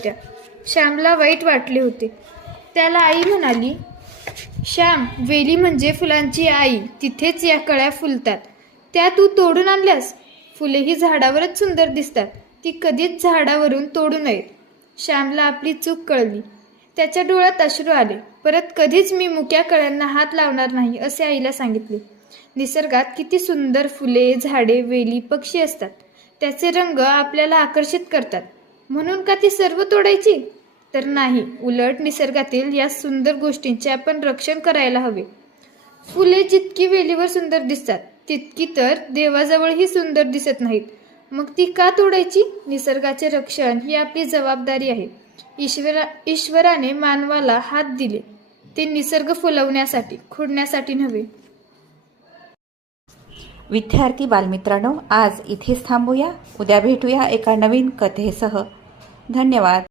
होत्या. श्यामला वाईट वाटले होते. त्याला आई म्हणाली, श्याम, वेली म्हणजे फुलांची आई. तिथेच या कळ्या फुलतात. त्या तू तोडून आणल्यास. फुलेही झाडावरच सुंदर दिसतात. ती कधीच झाडावरून तोडू नयेत. श्यामला आपली चूक कळली. त्याच्या डोळ्यात अश्रू आले. परत कधीच मी मुक्या कळ्यांना हात लावणार नाही असे आईला सांगितले. निसर्गात किती सुंदर फुले, झाडे, वेली, पक्षी असतात. त्याचे रंग आपल्याला आकर्षित करतात. म्हणून का ती सर्व तोडायची? तर नाही, उलट निसर्गातील या सुंदर गोष्टींचे आपण रक्षण करायला हवे. फुले जितकी वेलीवर सुंदर दिसतात तितकी तर देवाजवळही सुंदर दिसत नाहीत. मग ती का तोडायची? निसर्गाचे रक्षण ही आपली जबाबदारी आहे. ईश्वराने मानवाला हात दिले ते निसर्ग फुलवण्यासाठी, खोडण्यासाठी नव्हे. विद्यार्थी बालमित्रांनो, आज इथेच थांबूया. उद्या भेटूया एका नवीन कथेसह. धन्यवाद.